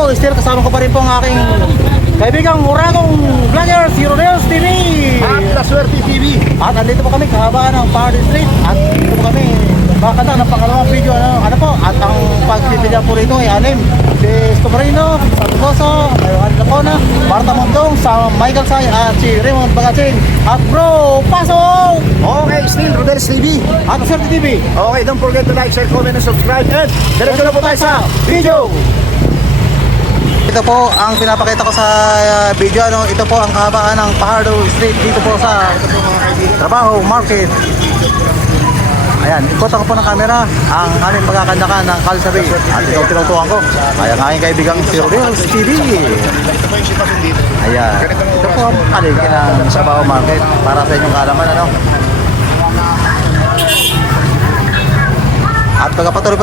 po, still kasama ko pa rin po ang aking kaibigang Uragong Vlogger, si Rodeos TV. At La Suerte TV. At andito po kami kahabaan ng Party Street. At dito po kami makakanta ng pangalawang video. Ano po? At ang pagpipilya po rito ay anim. Si Stomarino, Santoso, Mayroon Lacona, Marta Mondong, sa Michael Say at si Raymond Bagasin. At bro, pasok! Okay, still Rodeos TV. At La Suerte TV. Okay, don't forget to like, share, comment, and subscribe. And diretso na po tayo sa video. Ito po ang pinapakita ko sa video. Ito po ang kahabaan ng Pajardo Street dito po sa Trabaho Market. Ayan, ikotan ko po ng camera ang aming pagkakandakan ng Kalsabi. At ito tinutukan ko ay ang aking kaibigang si Rodeos TV. Ayan, ito po ang palengke ng Trabaho Market para sa inyong kaalaman. At pagpapatuloy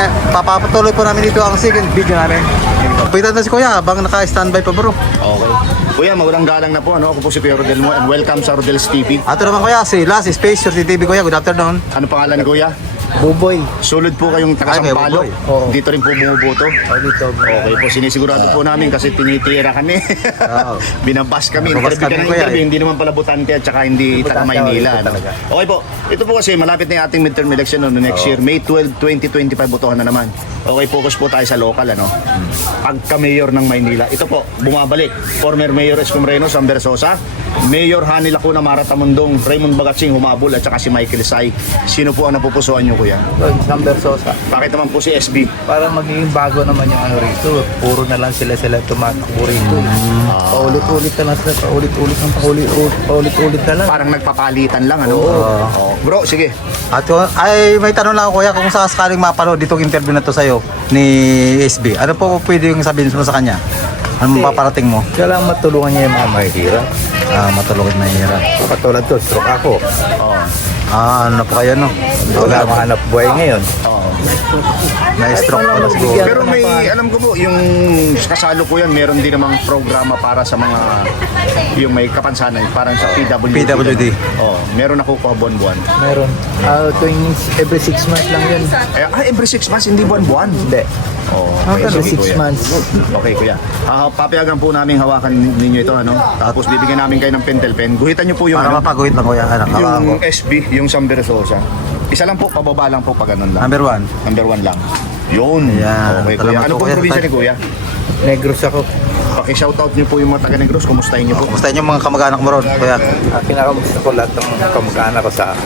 po namin dito ang second video namin. Pagkita na si Kuya habang naka-standby pa bro. Okay. Kuya, mawalang galang na po. Ako po si Kuya Rodel mo and welcome sa Rodeos TV. Ato naman Kuya, si Last Space Your TV Kuya. Good afternoon. Ano pangalan ni Kuya? Buboy. Sulod po kayong taga-Sampalo. Oo. Dito rin po bumuboto. Dito. Okay po, sinisigurado po namin kasi tinitira kami. Oo. Binabas kami. Binabas Interview kami, ka ng Kuya, interview, hindi naman pala butante at saka hindi taga Maynila. Butante, Ano? talaga. Okay po, ito po kasi malapit na yung ating midterm election next year. May 12, 2025 botohan na naman. Okay, focus po tayo sa local. Pagka-mayor ng Maynila. Ito po, bumabalik. Former Mayor Isko Moreno, Sam Versosa. Mayor Hani Lacuna, Marta Mondong, Raymond Bagasin, humabol at saka si Michael Say. Sino po ang napupusuan nyo, Kuya? Sam Versosa. Bakit naman po si SB? Para magiging bago naman yung ano rito. Puro na lang sila tumatakbo rito. Paulit-ulit na lang sila. Paulit-ulit na lang. Parang nagpapalitan lang, ano? Oo. Oh. Bro, sige. At ay may tanong lang ako Kuya, kung sakaling mapanood itong interview na to sa'yo ni SB, ano po pwedeng sabihin mo sa kanya? Ano paparating mo? Kailangan matulungan niya yung mga mahihirap. Matulungin na hirap. Katulad to, stroke ako. Oo. Ano po kayo Wala mahanap buhay ngayon. Oo. Na-stroke ko na siguro. Pero may, alam ko po, yung kasalukuyan, meron din namang programa para sa mga, yung may kapansanan, parang sa PWD. PWD. Oo. Meron nakukuha buwan-buwan. Meron. Tuwing every 6 months lang yun. Every 6 months, hindi buwan-buwan. Hindi. Oo. Every sige, 6 kuya. months. Okay, kuya. Papayagan po namin hawakan ninyo ito, Tapos bibigyan namin kayo ng pentel pen. Guhitan nyo po yung, Para mapaguhit lang Kuya. Hawakan ko. yung SB, yung Sam Versosa. Isa lang po, pababa lang po pag ganun lang. Number 1. Number 1 lang. Yun. Ayan. Okay, kuya. Salamat Ano po, pong kuya. probinsya ni kuya? Negros ako. Paki-shoutout niyo po yung mga taga-Negros. Kumustahin niyo po? Kumusta yung mga kamag-anak mo ron Kuya? Pinakamusta ko lahat ng kamag-anak ko sa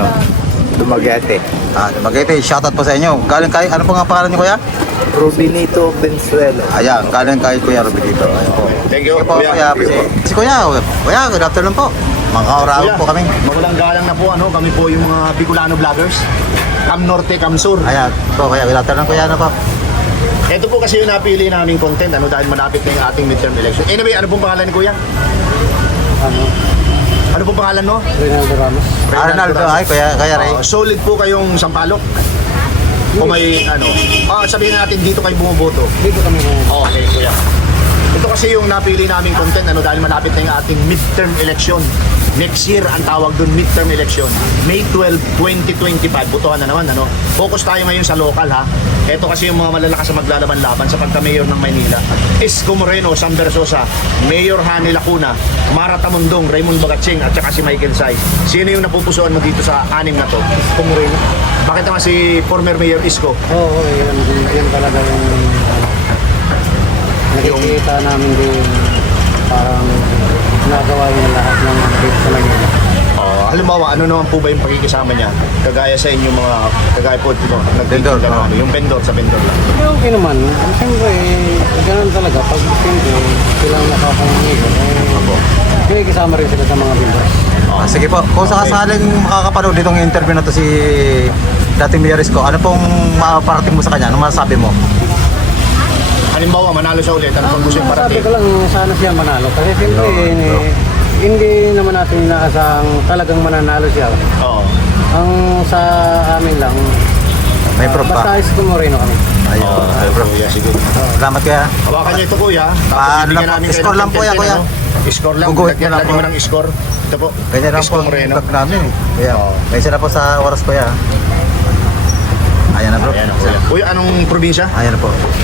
Dumaguete. Magkita, shoutout po sa inyo. Galing kay, ano po nga pangalan niyo Kuya? Rubinito Venezuela. Ayan, galing kay Kuya Rubinito. Ayan po. Thank you, Sige po Kuya. Si Kuya, good afternoon po. Mga kaurago po kami. Mawalang galang na po, kami po yung mga Bicolano vloggers. Cam Norte, Cam Sur. Ayan po Kuya, good afternoon Kuya. Ano po? Ito po kasi yung napili naming content, dahil malapit na yung ating midterm election. Anyway, ano pong pangalan ni kuya? Ano pong pangalan mo? Rinaldo Ramos. Arnaldo, ay Kuya Ray. Solid po kayong Sampalok? Kung may sabihin natin dito kayo bumoboto. Dito kami Okay, kuya. Ito kasi yung napili naming content, dahil malapit na yung ating midterm election. Next year, ang tawag doon midterm election. May 12, 2025. Botohan na naman, Focus tayo ngayon sa local, ha? Ito kasi yung mga malalakas na maglalaban-laban sa pagka-mayor ng Maynila. Isko Moreno, Sam Versosa, Mayor Hani Lacuna, Marta Mondong, Raymond Bagasin, at saka si Michael Say. Sino yung napupusuan mo dito sa anim na to? Isko Moreno. Bakit naman si former Mayor Isko? Oo, yun talaga yung nakikita namin din parang nagawa niya lahat ng mga dito sa Manila. Halimbawa, ano naman po ba yung pakikisama niya? Kagaya sa inyo mga, kagaya po, Vendor, yung vendor sa vendor lang. Okay naman. Siyempre, ganun talaga. Pag siyempre, silang nakapanginig, kasama rin sila sa mga vendors. Sige po, kung sakasaling makakapanood itong interview na to si dating Mayor Isko, ano pong maparating mo sa kanya? Ano masasabi mo? Halimbawa, manalo siya ulit, ano pang gusto yung Sabi parating? ko lang, sana siya manalo. Kasi siyempre, hindi naman natin inaasang talagang mananalo siya. Oo. Ang sa amin lang, May proof basta ba? Isko Moreno kami. Ayun, bro. Kuya, sige. Salamat Kuya. Hawakan niyo ito, kuya. Ano bibigyan lang po, namin kayo score ng lang po yan, 10-10, kuya. Score lang, Guguhit lagyan niyo lang natin mo po. ng score. Ito po, Ganyan lang po Isko ang Moreno. vlog namin. Kuya, kaysa na po sa oras Kuya. Ayan na bro. Ayan, kuya. Kuya, anong probinsya? Ayan na po.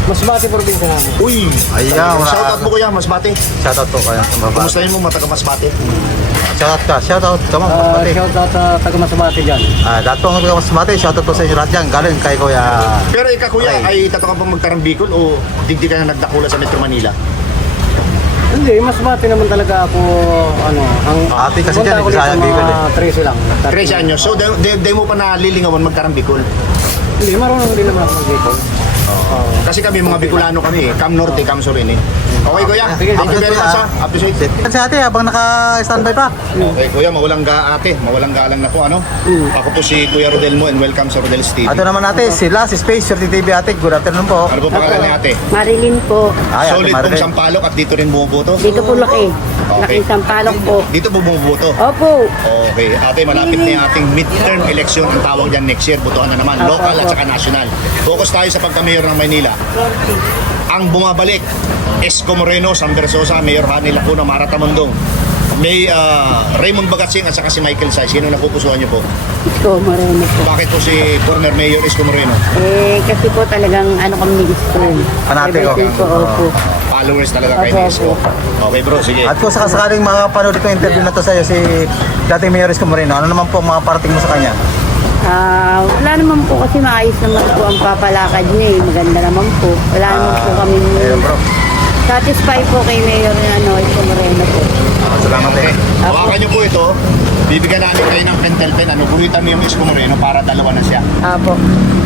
Masbate probinsya namin. Uy! Ayan, wala. Shoutout mo kuya, Masbate. Shoutout po kayo sa baba. Kumustahin mo mga taga Masbate? Shoutout ka. Shoutout ka mo. Shout out sa taga Masbate dyan. Lahat po ang mga Masbate. Shoutout po sa inyo lahat dyan. Galing kay Kuya. Pero ikaw kuya, ay tato ka bang magtarang Bicol o digdi ka na nagdakula sa Metro Manila? Hindi, Masbate naman talaga ako, ano, ang... Ate kasi punta dyan, ako dito Bisaya, Bicol eh. mga 13 lang. 13 anyos. So, di mo pa nalilingawan magtarang Bicol? Hindi, marunong din naman ako mag-Bicol. Kasi kami mga Bicolano kami eh. Cam Norte, Cam Sur eh. Okay kuya, Sige, thank you very much ha. Appreciate it. Si ate habang naka-standby pa. Okay kuya, mawalang galang na po ano. Ako po si Kuya Rodelmo and welcome sa Rodel's TV. Ato naman ate, sila si Space, Shorty TV ate. Good afternoon po. Ano po pangalan ni ate? Marilyn po. Ay, ate Solid pong Marilyn. Sampalok at dito rin bumuboto? Dito po laki. Okay. Laki Sampalok po. Dito po bumuboto? Opo. Okay, ate malapit na yung ating midterm election ang tawag dyan next year. Butuhan na naman, local at saka national. Focus tayo sa pagka-mayor ng Maynila. Ang bumabalik, Esco Moreno, Sam Versosa, Mayor Hani Lacuna, Mara Tamundong. May Raymond Bagatsing at saka si Michael Say. Sino napupusuan niyo po? Isko Moreno po. Bakit po si former Mayor Esco Moreno? Kasi po talagang ano kami ni Isko. Fanatiko. Ever since po, opo. Followers talaga kay ni Esco. Okay bro, sige. At kung sakasakaling mga panood ko interview na to sa'yo si dating Mayor Isko Moreno, ano naman po ang mga parating mo sa kanya? Wala naman po kasi maayos naman po ang papalakad niya eh. Maganda naman po. Wala naman po kami Ayun bro. satisfied po kay Mayor Isko Moreno po. Salamat eh. Hawakan niyo po ito. Bibigyan namin kayo ng pentel pen. Ano, kulitan mo yung Esco Moreno para dalawa na siya. Apo.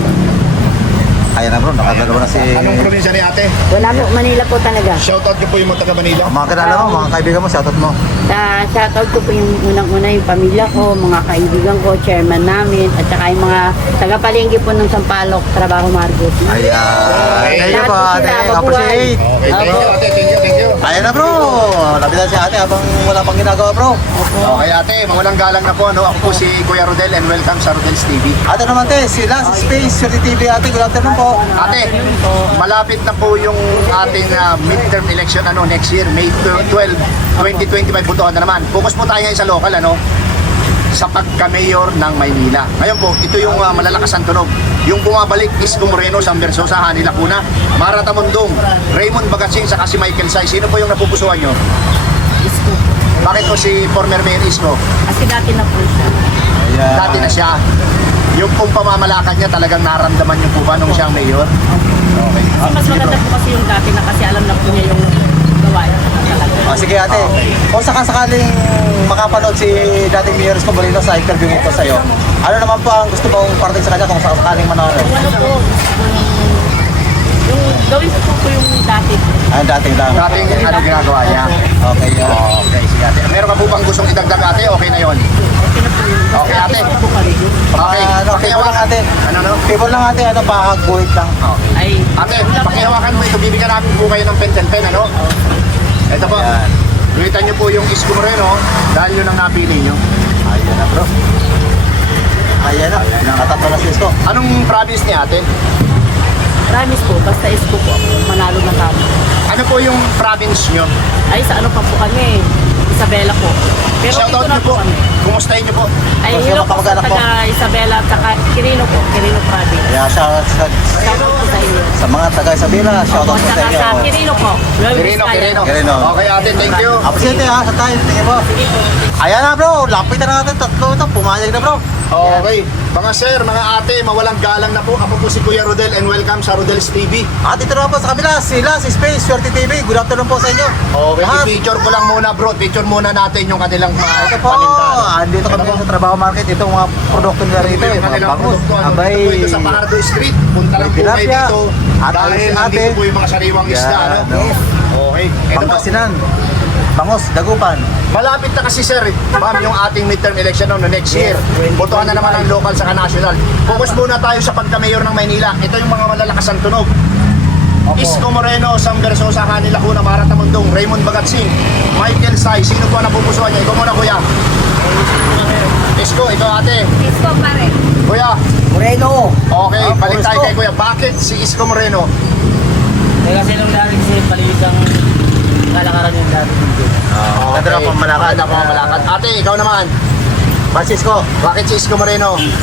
Ayan na bro, nakadalawa na si... Anong probinsya ni ate? Wala po, Manila po talaga. Shoutout niyo po yung mga taga Manila. Mga kilala mo, mga kaibigan mo, shoutout mo. Shoutout ko po yung unang-una yung pamilya ko, mga kaibigan ko, chairman namin, at saka yung mga taga-palengke po ng Sampaloc, Trabaho Market. Ayan. Thank you po ate. Appreciate. Okay, thank you ate. Thank you. Ayan na bro. Lapitan si ate habang wala pang ginagawa bro. Okay ate, mawalang galang na po. Ano? Ako po si Kuya Rodel and welcome sa Rodel's TV. Ate naman te, sila si Space, Shorty TV ate. Good afternoon po. Ate, malapit na po yung ating midterm election next year, May 12, 2025, butuhan na naman. Focus po tayo ngayon sa local, sa pagka-mayor ng Maynila. Ngayon po, ito yung malalakas ang tunog. Yung bumabalik, Isko Moreno, Sam Versosa, Hani Lacuna, Mara Tamundong, Raymond Bagatsing, saka si Michael Say. Sino po yung napupusuan nyo? Isko. Bakit po si former Mayor Isko? Kasi dati na po siya. Ayan. Dati na siya. Yung pong pamamalakad niya talagang naramdaman niyo po ba nung siyang mayor? Okay. Mas maganda po kasi yung dati na kasi alam na po niya yung gawain talaga. Sige ate, kung sakasakaling makapanood si dating Mayor Isko Moreno sa interview nito sa'yo, ano naman po ang gusto mong parating sa kanya kung sakasakaling manood? Ano po, yung gawin po po yung dati. Dating lang. Dating ano ginagawa niya? Okay, Okay, sige ate. Meron ka po bang gustong idagdag ate? Okay na yon. Okay na po yun. Okay ate. Po kami. Okay. Table lang ate. Ano? Table lang ate, pakagbuhit lang. Ay, Ate, pakihawakan mo ito. Bibigyan namin po kayo ng pentel pen, Ito po. Ayan. Tuwitan niyo po yung Isko Moreno dahil yun ang napili niyo. Ayan na bro. Ayan na. Nakatatlo na si Isko. Anong province ni ate? promise po, basta Isko po, manalo na kami. Ano po yung province niyo? Ay, sa ano pa po kami? Isabela po. Pero Shoutout dito na niyo po. kami. Kumustahin niyo po. Ay, Basta hello po sa kamag-anak po. taga Isabela at saka Quirino po, Quirino Province. Ayan, Shoutout po sa inyo. sa mga taga Isabela, Opo, shoutout po at sa saka inyo. sa Quirino po. Quirino. Quirino. Okay ate, thank you. Appreciate ha, sa time. Sige po. Ayan na bro, lapitan na natin tatlo ito. Pumayag na bro. Okay. Mga sir, mga ate, mawalang galang na po. Ako po si Kuya Rodel and welcome sa Rodel's TV. At ito naman po sa kabila, sila si Space, Shorty TV. Good afternoon po sa inyo. Okay, Lahat. i-picture ko lang muna bro. Picture muna natin yung kanilang Ito po, andito kami sa Trabaho Market. Itong mga produkto nila rito, Yung mga kanilang bangus. produkto. Abay, Ito po ito sa Pajardo Street. Punta lang po kayo tilapia. dito. At Dahil alisin nandito natin. po yung mga sariwang isda. Yan, Ano? Okay. Ito po. Pangasinan, bangos, dagupan. Malapit na kasi sir, ma'am, yung ating midterm election no next year. Botohan na naman ang local sa national. Focus muna tayo sa pagka-mayor ng Maynila. Ito yung mga malalakas ang tunog. Isko Moreno, Sam Versosa, Hani Lacuna, Mara Tamundong, Raymond Bagatsing, Michael Say. Sino po ang napupusuan niya? Ikaw muna kuya. Isko, ikaw ate. Isko pare. Kuya, Moreno. okay, Ah, balik tayo Isko. kay kuya. Bakit si Isko Moreno? Kasi nung dati kasi paliwis ang kalakaran yung dati dito. Ganda na pamalakad. Ganda na pamalakad. Ate, ikaw naman. Francisco. Bakit si Isko Moreno?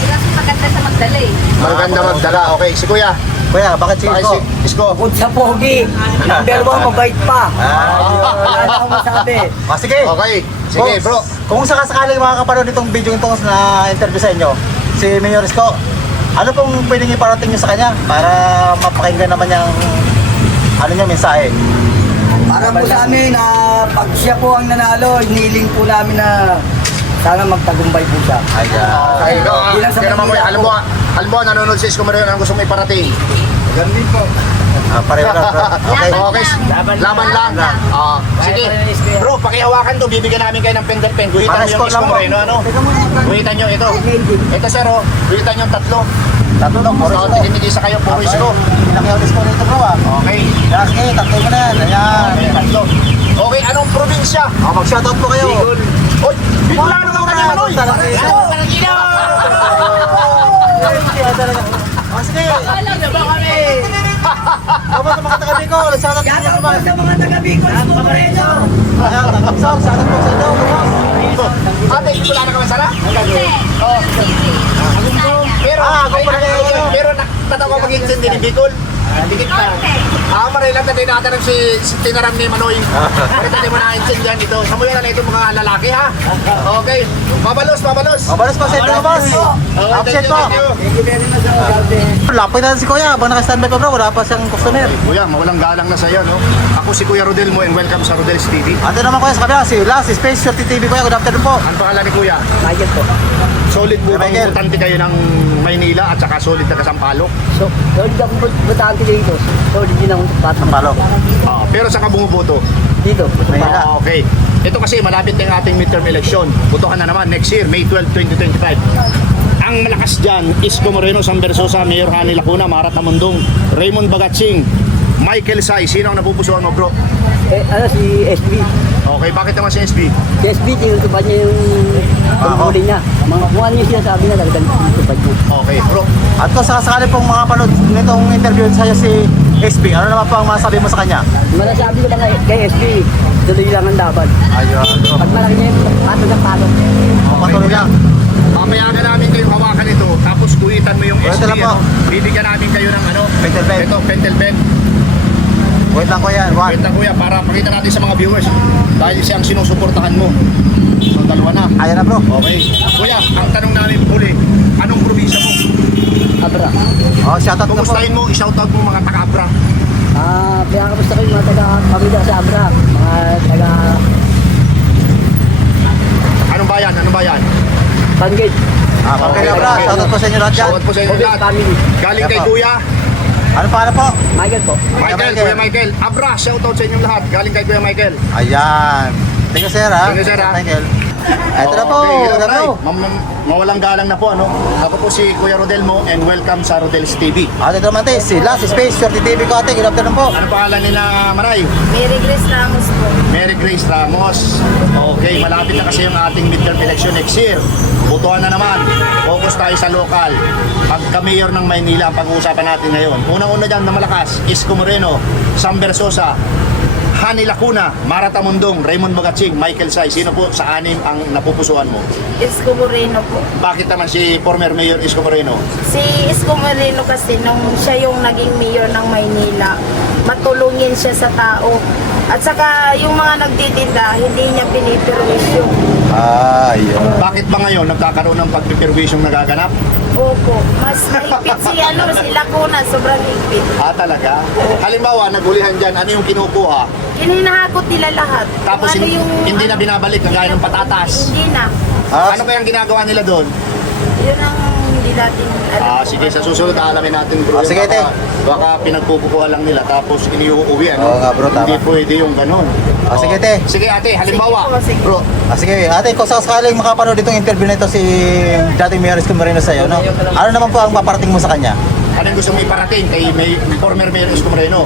Kasi maganda sa magdala eh. Maganda magdala. Okay, si Kuya. Kuya, bakit si Okay, Isko? si Isko. Bukod sa pogi, yung dalawa mabait pa. Wala na akong masabi. Sige. Okay, sige bro. Kung sakasakaling makakapanood itong video itong na interview sa inyo, si Mayor Isko, ano pong pwedeng iparating nyo sa kanya para mapakinggan naman yung ano niya, mensahe? Para po sa amin, pag siya po ang nanalo, hiniling po namin na sana magtagumpay po siya. Okay, ikaw, Hindi lang sa kaya naman Kuya, Manila alam mo, nanonood si Isko Moreno, anong gusto mong iparating? Ganun din po. Pareho lang, bro. Okay. Okay, laban lang. Sige, bro, pakihawakan to, bibigyan namin kayo ng pendant pen. Guhitan Para nyo yung Isko lang Isko po. Moreno, ano? Guhitan nyo ito. Ito sir, guhitan nyo yung tatlo. Tatlo lang, puro So, Isko. tigil-tigil sa kayo, puro Isko. Ilang yung Isko nito, bro, ah. Okay, Kaya sige, tatlo mo na yan. Ayan. okay, tatlo. Okay, anong probinsya? Mag-shoutout po kayo. Oy, Bicolano daw kami, Manoy! Sige. Alam na ba kami? Tapos sa mga taga-Bicol, shoutout sa inyo naman. Sa mga taga-Bicol, Isko Moreno! Ayan, taga-Bicol, shoutout po sa inyo, bro. Ate, Bicolano ka ba sana? Oh. Pero, pero natatawa mag-intindi ni Bicol. Dikit pa. Maray lang na tinatanong si tinaram ni Manoy. Marita di mo na-intindihan dito. Samuyan na ito mga lalaki ha. Okay. Mabalos. Mabalos pa sa inyo, boss. Absent po. Thank you very much, Alvin. Lapit na si Kuya, habang naka-standby pa, bro, wala pa siyang customer. Kuya, mawalang galang na sa iyo, no? Ako si Kuya Rodel mo and welcome sa Rodel's TV. Ate naman Kuya sa kabila, si Last Space Shorty TV, Kuya, good afternoon po. Ano pangalan ni Kuya? Michael po. Solid po Kuya bang Michael. butante kayo ng Maynila at saka solid na Kasampalok? So, solid akong butante dito. Solid din akong patang. Palo. Pero saka bumuboto. Dito, Maynila. Okay. Ito kasi malapit na yung ating midterm election. Botohan na naman next year, May 12, 2025. Ang malakas dyan, Isko Moreno, Sam Versosa, Mayor Hani Lacuna, Mara Tamundong, Raymond Bagatsing, Michael Sai. Sino ang napupusuan mo, bro? si SB. Okay, bakit naman si SB? Si SB, tinutupad niya yung tungkulin niya. Mga kung ano yung sinasabi niya, talagang tinutupad niya. Okay, bro. At kung sakasakali pong mga panood nitong interview sa'yo si SB, ano naman po ang masabi mo sa kanya? Masasabi ko lang kay SB, tuloy lang ang laban. Ayun. Pag malaki niya, pato ng pato. Patuloy lang. Papayagan namin kayong hawakan ito, tapos guhitan mo yung Wait SB. lang po. Bibigyan namin kayo ng ano? Pentel pen. Ito, pentel pen. Wait lang Kuya, one. Wait lang kuya, para pakita natin sa mga viewers. Dahil siyang sinusuportahan mo. So, dalawa na. Ayan na, bro. Okay. Kuya, ang tanong namin huli, anong probinsya mo? Abra. Oh, shoutout na po. Kumustahin mo, i-shoutout mo mga taga-Abra. Pinakamusta ko yung mga taga-pamilya sa Abra. Mga taga Anong bayan? Anong bayan? Pangit. Pagkaya bro, shoutout po sa inyo lahat dyan. Shoutout po sa inyo Obit lahat. family. Galing kay Yan po. Kuya Ano pa po? Michael po. Michael, Kuya Michael. Abra, shoutout sa inyong lahat. Galing kay Kuya Michael. Ayan. Thank you, sir, ha? Thank you, sir, ha? Michael. Ito na po. Okay, hello, Ito na Nay. po. Mawalang galang na po, ano? Ako po si Kuya Rodel mo and welcome sa Rodel's TV. Ate naman tayo, si Last Space Shorty TV ko, ate. Good afternoon po. Ano pangalan nila, Maray? Mary Grace Ramos po. Mary Grace Ramos. Okay, malapit na kasi yung ating midterm election next year. Botohan na naman. Focus tayo sa local. Pagka-mayor ng Maynila ang pag-uusapan natin ngayon. Unang-una dyan na malakas, Isko Moreno, Sam Versosa, Hani Lacuna, Mara Tamundong, Raymond Bagatsing, Michael Sai. Sino po sa anim ang napupusuan mo? Isko Moreno po. Bakit naman si former Mayor Isko Moreno? Si Isko Moreno kasi nung siya yung naging mayor ng Maynila, matulungin siya sa tao. At saka yung mga nagtitinda, hindi niya pinipirwisyo. Ayun. Bakit ba ngayon nagkakaroon ng pagpipirwisyong nagaganap? Opo, mas mahigpit si Lacuna, sobrang higpit. Talaga? Halimbawa, nagulihan dyan, ano yung kinukuha? Kininahakot nila lahat. Tapos Kung ano yung, hindi na binabalik, kagaya ng patatas. Hindi na. Ano kayang ginagawa nila doon? Yun ang hindi natin alam. Sige, sa susunod alamin natin bro. Sige, te. Baka pinagpupukuha lang nila tapos iniuuwi. Ano? Oo nga, bro, tama. Hindi pwede yung ganun. Sige, te. Sige ate, halimbawa. Sige po, sige. Bro, Sige, ate, kung sakasakaling makapanood itong interview nito si dating Mayor Isko Moreno sa'yo, no? Ano naman po ang paparating mo sa kanya? anong gusto mo iparating kay former Mayor Isko Moreno?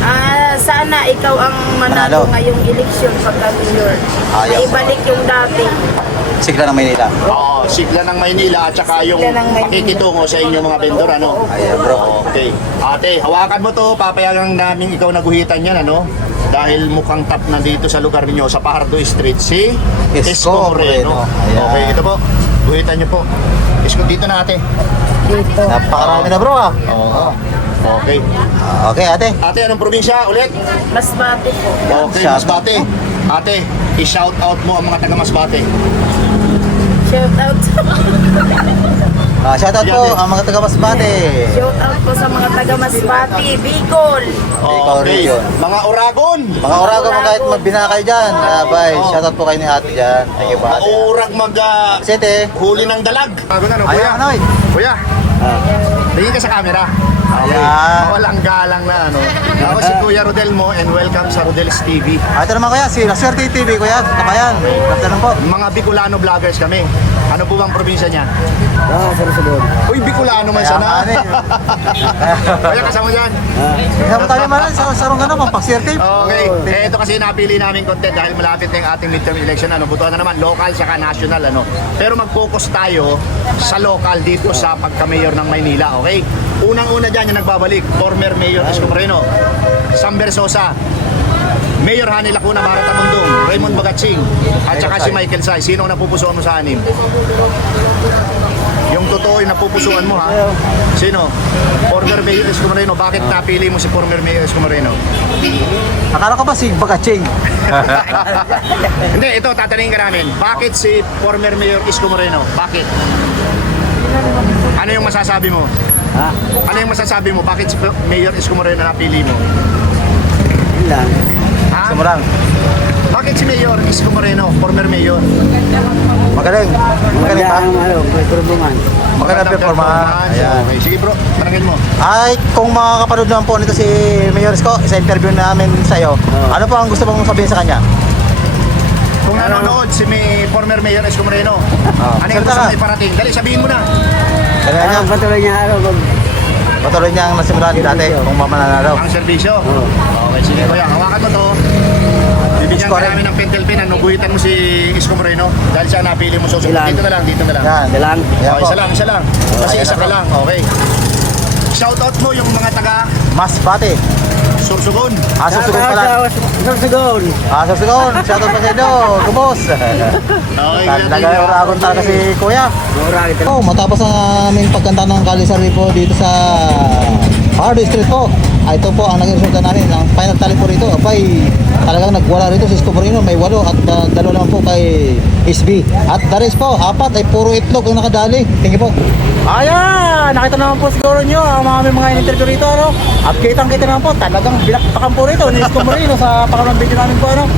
Sana ikaw ang manalo Manalo. ngayong eleksyon pagka-mayor. Yes. Maibalik yung dati. Sigla ng Maynila. Oo, sigla ng Maynila at saka yung Sigla ng Maynila. pakikitungo sa inyong mga vendor, ano? Ayan, bro. Okay. Ate, hawakan mo to. Papayagan namin ikaw naguhitan yan, ano? Dahil mukhang top na dito sa lugar ninyo, sa Pajardo Street, si Isko Moreno. Ayan. Okay, ito po. Guhitan nyo po. Isko dito na ate. Dito. Napakarami na bro ah. Oo. Okay. Okay ate. Ate, anong probinsya ulit? Masbate po. Okay, Shout Masbate. Ate, i-shout out mo ang mga taga Masbate. Shout out. Shoutout po Yan, ang mga taga Masbate. Shout out po sa mga taga Masbate, Bicol. Ikaw rin yun. Mga Oragon. Mga orago mo kahit magbinakay dyan. Bye. Shoutout po kayo ni ate dyan. Thank you po ate. Maurag mag Sete. huli ng dalag. Bago na, no? Kuya. Ayan, Anoy. Kuya. Tingin ka sa camera. Ayan. Walang galang na ano. Ako si Kuya Rodel mo and welcome sa Rodel's TV. Ito naman kuya, si Swerte TV kuya. Kabayan. Tanong po. Mga Bicolano vloggers kami. Ano po bang probinsya niya? Sorsogon. Uy, Bicolano man sana. Kaya kasama dyan. Kasama tayo man sa sarong gano'n, pampaswerte. Okay. Ito kasi napili namin content dahil malapit na yung ating midterm election. Ano, butuan na naman, local saka national. Ano. Pero mag-focus tayo sa local dito sa pagka-mayor ng Maynila. Okay? Unang-una dyan yung nagbabalik, former Mayor Isko Moreno, Sam Bersosa, Mayor Hani Lacuna, Mara Tamundong, Raymond Bagatsing, at saka si Michael Say. Sino ang napupusuan mo sa anim? Yung totoo yung napupusuan mo ha? Sino? Former Mayor Isko Moreno. Bakit napili mo si former Mayor Isko Moreno? Akala ko ba si Bagaching? Hindi, ito tatanungin ka namin. Bakit si former Mayor Isko Moreno? Bakit? Ano yung masasabi mo? Ha? Ano yung masasabi mo? Bakit si Mayor Isko Moreno napili mo? Yun lang. Ha? Gusto mo lang. Bakit si Mayor Isko Moreno, former Mayor? Magaling. Magaling ba? May kurungan. Magandang performance. Ayan. Okay, sige bro, tanungin mo. Ay, kung makakapanood naman po nito si Mayor Isko, sa interview namin sa'yo, ano po ang gusto mong sabihin sa kanya? Kung nanonood si former Mayor Isko Moreno, ano yung salita gusto ka. mo iparating? Dali, sabihin mo na. Kaya niya, Patuloy niya patuloy niyang nasimulan dati kung mamananalo. Ang serbisyo. Okay, sige kuya, hawakan mo to. Bibigyan ka namin ng pentel pen, nuguhitan mo si Isko Moreno dahil siya napili mo susunod. Ilan? Dito na lang, dito na lang. Yan. Yan lang. Yan Okay, po. isa lang. Kasi Ayan isa na ka po. lang, okay. Shoutout mo yung mga taga Masbate. Sursugon. Susugon pala. Sorsogon. Susugon. Shoutout pa sa inyo. Gumos. Okay, Talaga oragon talaga si Kuya. Mura kita. Oh, matapos ang aming pagkanta ng Kalisari po dito sa Pardo Street po. Ito po ang naging resulta namin. Ang final tally po rito, abay, talagang nagwala rito si Isko Moreno. May 8 at 2 naman po kay SB. At the rest po, 4 ay puro itlog ang nakadali. Thank you po. Ayan! Nakita naman po siguro nyo ang mga in-interview rito. Ano? At kitang-kita naman po, talagang bilakpakan po rito ni Isko Moreno sa pagkaroon video namin po. Ano?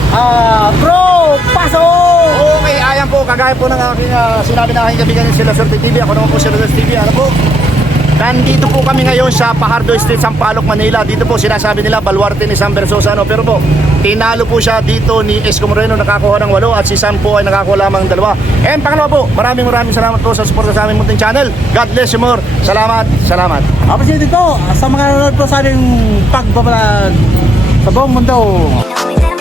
Bro! Pasok! Okay, ayan po, kagaya po ng aking sinabi na aking kaibigan sila Swerte TV. Ako naman po si Rodel's TV. Ano po? Nandito po kami ngayon sa Pajardo Street, Sampaloc, Manila. Dito po sinasabi nila baluarte ni Sam Bersosa. Ano? Pero po, tinalo po siya dito ni Isko Moreno, nakakuha ng 8 at si Sam po ay nakakuha lamang 2. And pangalawa po, maraming salamat po sa suporta sa aming munting channel. God bless you more. Salamat, salamat. Tapos dito, sa mga nanonood po sa aming pagbabalag sa buong mundo. You know we did